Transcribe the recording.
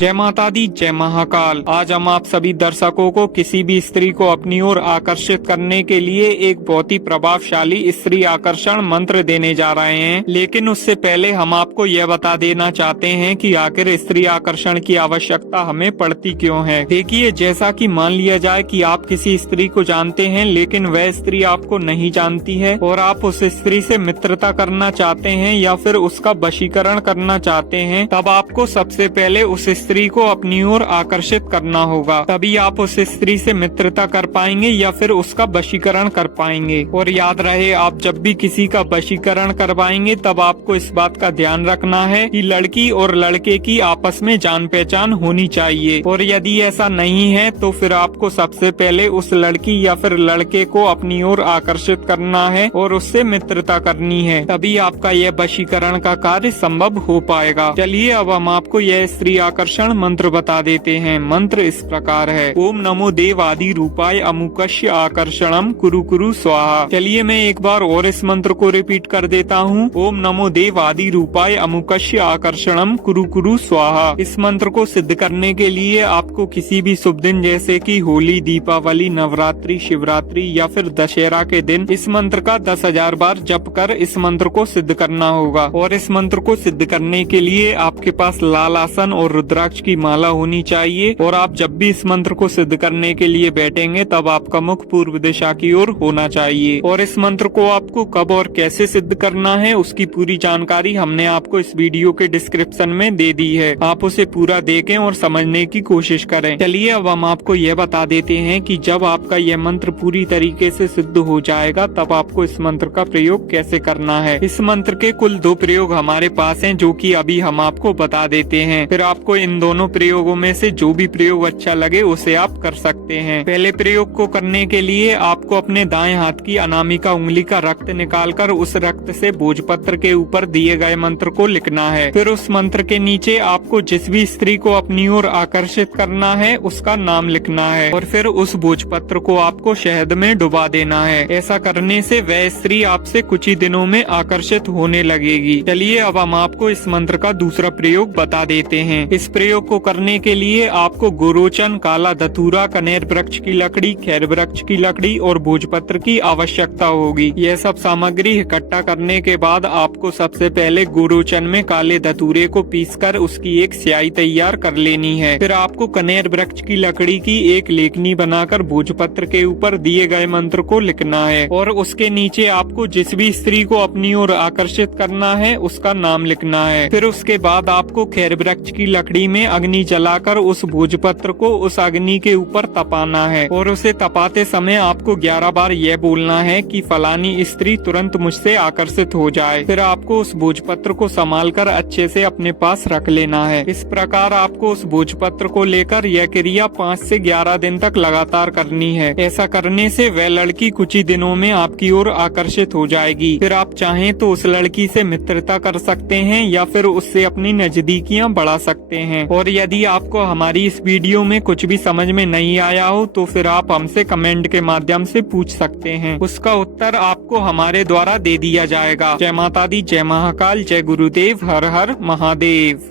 जय माता दी, जय महाकाल। आज हम आप सभी दर्शकों को किसी भी स्त्री को अपनी ओर आकर्षित करने के लिए एक बहुत ही प्रभावशाली स्त्री आकर्षण मंत्र देने जा रहे हैं। लेकिन उससे पहले हम आपको यह बता देना चाहते हैं कि आखिर स्त्री आकर्षण की आवश्यकता हमें पड़ती क्यों है। देखिए, जैसा कि मान लिया जाए कि आप किसी स्त्री को जानते हैं लेकिन वह स्त्री आपको नहीं जानती है और आप उस स्त्री से मित्रता करना चाहते हैं या फिर उसका वशीकरण करना चाहते हैं, तब आपको सबसे पहले उस स्त्री को अपनी ओर आकर्षित करना होगा। तभी आप उस स्त्री से मित्रता कर पाएंगे या फिर उसका वशीकरण कर पाएंगे। और याद रहे, आप जब भी किसी का वशीकरण करवाएंगे तब आपको इस बात का ध्यान रखना है कि लड़की और लड़के की आपस में जान पहचान होनी चाहिए। और यदि ऐसा नहीं है तो फिर आपको सबसे पहले उस लड़की या फिर लड़के को अपनी ओर आकर्षित करना है और उससे मित्रता करनी है। तभी आपका यह वशीकरण का कार्य संभव हो पाएगा। चलिए अब हम आपको यह स्त्री आकर्षण मंत्र बता देते हैं। मंत्र इस प्रकार है। ओम नमो देव आदि रूपाय अमुकस्य आकर्षणम कुरु कुरु स्वाहा। चलिए मैं एक बार और इस मंत्र को रिपीट कर देता हूँ। ओम नमो देव आदि रूपाय अमुकस्य आकर्षणम कुरु कुरु स्वाहा। इस मंत्र को सिद्ध करने के लिए आपको किसी भी शुभ दिन जैसे कि होली, दीपावली, नवरात्रि, शिवरात्रि या फिर दशहरा के दिन इस मंत्र का 10,000 बार जप कर इस मंत्र को सिद्ध करना होगा। और इस मंत्र को सिद्ध करने के लिए आपके पास लाल आसन और रुद्राक्ष की माला होनी चाहिए। और आप जब भी इस मंत्र को सिद्ध करने के लिए बैठेंगे तब आपका मुख पूर्व दिशा की ओर होना चाहिए। और इस मंत्र को आपको कब और कैसे सिद्ध करना है उसकी पूरी जानकारी हमने आपको इस वीडियो के डिस्क्रिप्शन में दे दी है। आप उसे पूरा देखें और समझने की कोशिश करें। चलिए अब हम आपको यह बता देते हैं कि जब आपका यह मंत्र पूरी तरीके से सिद्ध हो जाएगा तब आपको इस मंत्र का प्रयोग कैसे करना है। इस मंत्र के कुल 2 प्रयोग हमारे पास हैं जो कि अभी हम आपको बता देते हैं। फिर आपको इन दोनों प्रयोगों में से जो भी प्रयोग अच्छा लगे उसे आप कर सकते हैं। पहले प्रयोग को करने के लिए आपको अपने दाएं हाथ की अनामिका उंगली का रक्त निकालकर उस रक्त से भोजपत्र के ऊपर दिए गए मंत्र को लिखना है। फिर उस मंत्र के नीचे आपको जिस भी स्त्री को अपनी ओर आकर्षित करना है उसका नाम लिखना है और फिर उस भोजपत्र को आपको शहद में डुबा देना है। ऐसा करने से वह स्त्री आपसे कुछ ही दिनों में आकर्षित होने लगेगी। चलिए अब हम आपको इस मंत्र का दूसरा प्रयोग बता देते हैं। इस प्रयोग को करने के लिए आपको गोरोचन, काला धतूरा, कनेर वृक्ष की लकड़ी, खैर वृक्ष की लकड़ी और भोजपत्र की आवश्यकता होगी। यह सब सामग्री इकट्ठा करने के बाद आपको सबसे पहले गोरोचन में काले धतूरे को पीसकर उसकी एक स्याही तैयार कर लेनी है। फिर आपको कनेर वृक्ष की लकड़ी की एक लेखनी बनाकर भोजपत्र के ऊपर दिए गए मंत्र को लिखना है और उसके नीचे आपको जिस भी स्त्री को अपनी ओर आकर्षित करना है उसका नाम लिखना है। फिर उसके बाद आपको खैर वृक्ष की लकड़ी में अग्नि जलाकर उस भोजपत्र को उस अग्नि के ऊपर तपाना है और उसे तपाते समय आपको 11 बार यह बोलना है कि फलानी स्त्री तुरंत मुझसे आकर्षित हो जाए। फिर आपको उस भोजपत्र को संभालकर अच्छे से अपने पास रख लेना है। इस प्रकार आपको उस भोजपत्र को लेकर यह क्रिया 5 से 11 दिन तक लगातार करनी है। ऐसा करने से वह लड़की कुछ ही दिनों में आपकी ओर आकर्षित हो जाएगी। फिर आप चाहें तो उस लड़की से मित्रता कर सकते हैं या फिर उससे अपनी नजदीकियां बढ़ा सकते हैं। और यदि आपको हमारी इस वीडियो में कुछ भी समझ में नहीं आया हो तो फिर आप हमसे कमेंट के माध्यम से पूछ सकते हैं। उसका उत्तर आपको हमारे द्वारा दे दिया जाएगा। जय माता दी, जय महाकाल, जय गुरुदेव, हर हर महादेव।